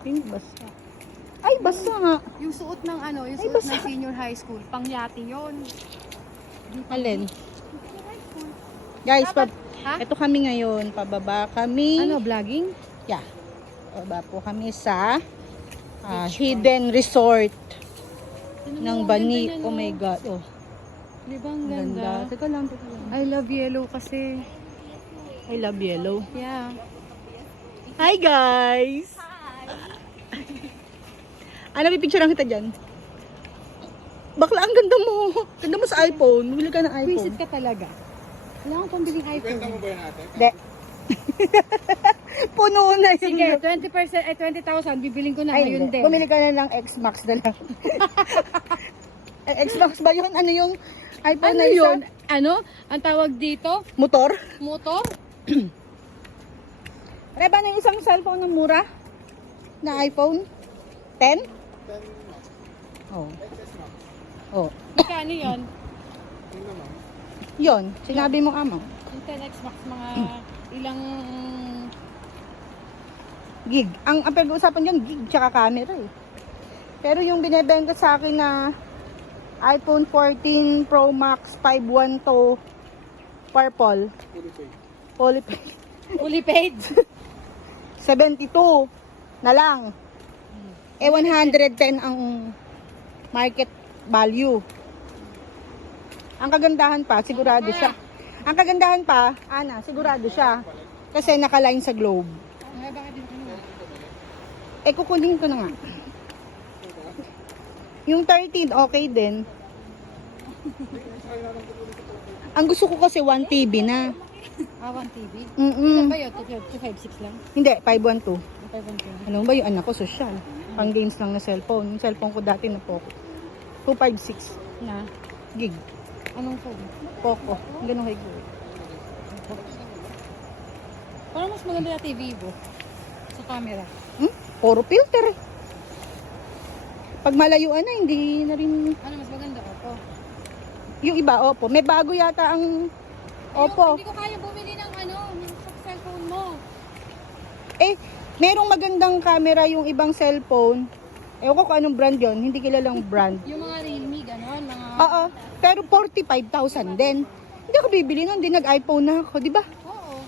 Hindi basa. Ay, basa nga. Yung suot ng ano, yung Ay, suot basta. ng senior high school. Pangyati yun. Alin? Senior high school. Guys, Ha? ito kami ngayon. Pababa kami. Ano, vlogging? Yeah. Pababa po kami sa hidden resort ng Bani. Oh my God. Oh, Di ba ang ang ganda? ganda. Teka lang. I love yellow kasi. I love yellow. Yeah. Hi, guys! Ano, pipicture lang kita dyan? Bakla, ang ganda mo. Ganda mo sa iPhone. Bumili ka ng iPhone. Visit ka talaga. Wala akong pambiling iPhone. De. Puno na yun. Sige, 20%, ay 20,000, bibiling ko na Ay, ngayon hindi. din. Bumili ka na ng X-Max na lang. X-Max ba yun? Ano yung iPhone Ano na isa? yun? Ano? Ang tawag dito? Motor? Motor? Ano ba na yung isang cellphone ng mura? Na iPhone? 10? Oh. Oh. Magkano yun? Yun. Sinabi mo amo. Yung 10X Max, mga ilang... Gig. Ang pag-uusapan dyan, gig tsaka camera eh. Pero yung binibenta sa akin na iPhone 14 Pro Max 512 purple. Fully paid. Fully paid? 72 na lang. Eh 110 ang market value. Ang kagandahan pa, sigurado siya. Ang kagandahan pa, Ana, sigurado siya. Kasi nakaline sa globe. Ay, bakit din ano? Eh kukunin ko na nga. Yung 13, okay din. Ang gusto ko kasi 1 TB na. Ah, 1 TV? Mm-mm. Ano ba yun? 256 lang? Hindi, 512. 512. Ano ba yung anak ko? Social. Pang games lang na cellphone. Yung cellphone ko dati na Poco. 256 Na? gig. Anong phone? Poco. Ganun kay ko. Parang mas maganda natin Vivo. Sa camera. Puro filter eh. Pag malayuan na, hindi na rin... Ano mas maganda? Oppo. Yung iba, Oppo. May bago yata ang Oppo. Hindi ko kaya bumili ng ano, ng cellphone mo. Eh, merong magandang camera yung ibang cellphone. Ewan ko kung anong brand yon, hindi kilalang brand. Yung mga Realme, gano'n, mga... Oo, pero 45,000 din. Hindi ako bibili nun, hindi nag-iPhone na ako, di ba? Oo.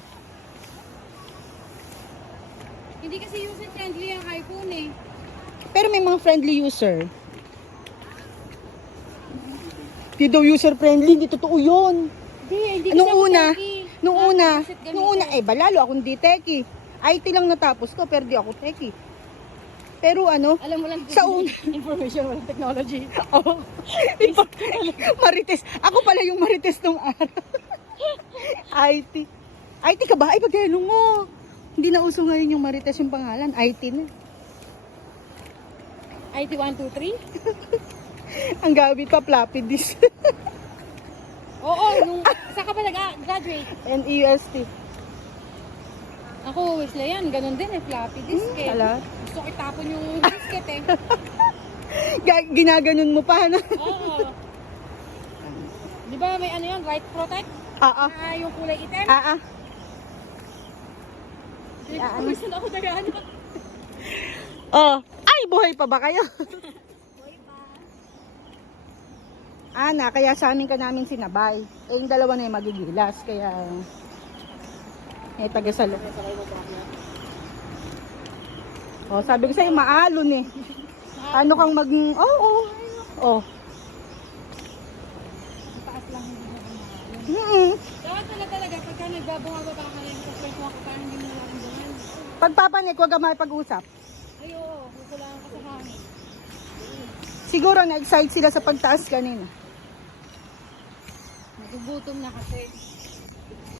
Hindi kasi user-friendly ang iPhone eh. Pero may mga friendly user. Hindi daw user-friendly, hindi totoo yun. Hindi Nung kasi ako una, techie. nung Wala una, akong set nung una, ganito. balalo akong di techie. IT lang natapos ko, pero di ako techie. Pero ano, Alam mo lang, sa una, information, walang technology. oh, Marites. Ako pala yung Marites nung araw. IT. IT ka ba? Ay, pagkailong mo. Hindi na uso ngayon yung Marites yung pangalan. IT na. IT 123? Ang gamit pa, floppy disk. Oo, nung saan ka ba nag-graduate? NEST. Ako, Wesley yan, ganun din eh, floppy disk eh. Ala. Gusto ko itapon yung disket eh. Ginaganon mo pa, no? Oo. Di ba may ano yan, right protect? Yung kulay itim? Gusto na ako dagaan. Oh, ay, buhay pa ba kayo? Buhay pa. Ana, kaya sa amin ka namin sinabay. Eh, yung dalawa na yung magigilas, kaya... taga sa loob. Oh, sabi ko sa'yo, maalon eh. Ano kang mag... Oh. Taas lang hindi na kumain. Mm-mm. Dapat pala talaga, pagka nagbabunga ka ka rin, kasi kung ako parang hindi mo nararamdaman. Pagpapanik, huwag ka makipag-usap. Ay oo, kukulangan ka sa hangin. Siguro na-excite sila sa pagtaas kanina. Nagugutom na kasi.